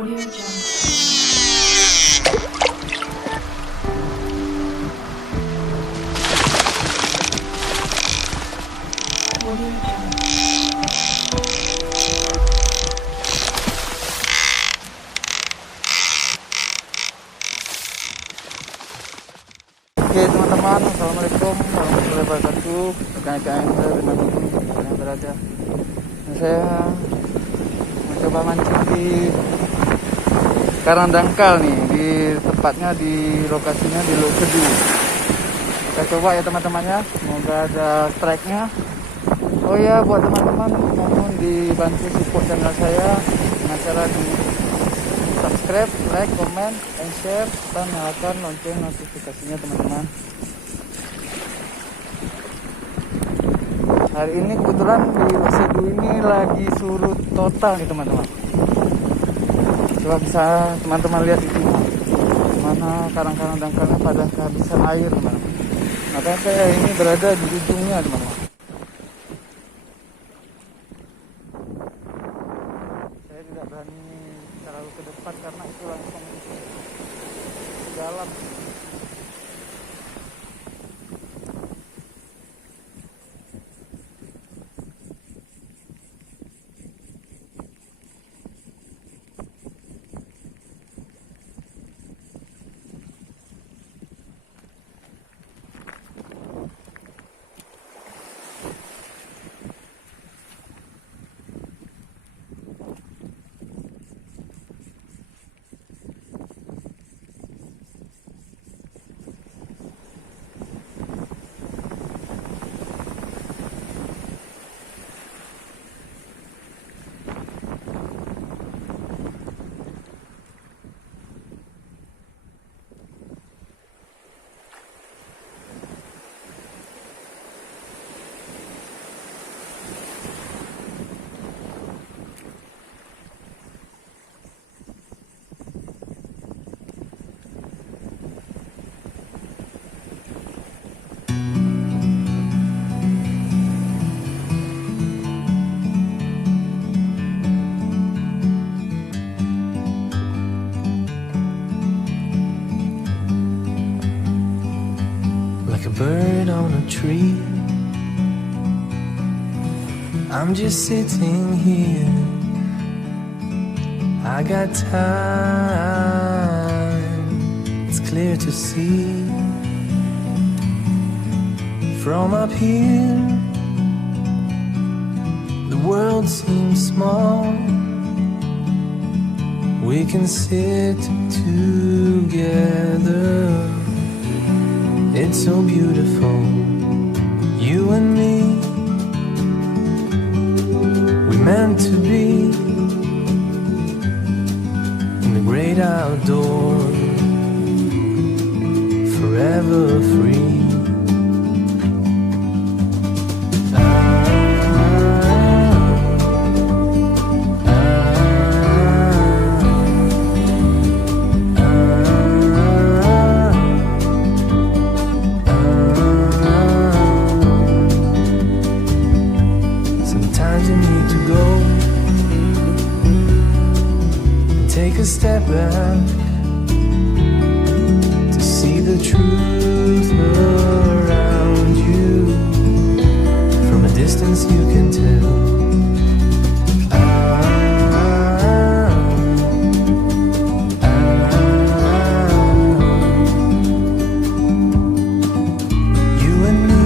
Oke teman-teman, assalamualaikum warahmatullahi wabarakatuh. Rekan-rekan dimanapun yang berada, saya mencoba mancing di Karang Dangkal nih, di tepatnya di lokasinya di Lhokseudu. Kita coba ya teman-teman ya, semoga ada strike-nya. Oh ya, buat teman-teman mohon dibantu support channel saya dengan cara di subscribe, like, comment, and share, dan nyalakan lonceng notifikasinya teman-teman. Hari ini kebetulan di Lhokseudu ini lagi surut total nih teman-teman. Coba bisa teman-teman lihat di sini, mana karang-karang dangkalnya pada kehabisan air teman-teman. Makanya saya ini berada di ujungnya teman-teman. Saya tidak berani terlalu ke depan karena itu langsung ke dalam. Bird on a tree, I'm just sitting here. I got time, it's clear to see. From up here, the world seems small. We can sit together. It's so beautiful, you and me. We meant to be in the great outdoors, forever free. A step back to see the truth around you. From a distance you can tell. You and me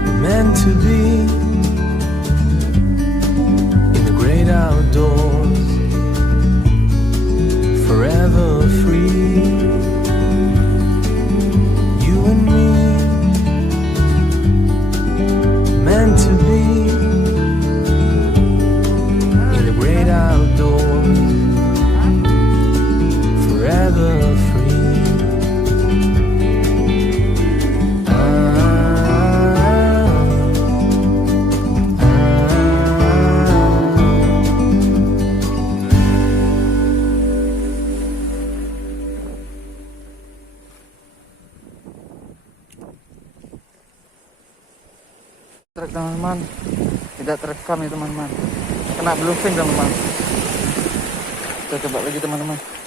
were meant to be in the great outdoors, forever free. You and me, meant to be in the great outdoors, forever free. Teman-teman, tidak terekam ya teman-teman, kena bluffing teman-teman. Kita coba lagi teman-teman.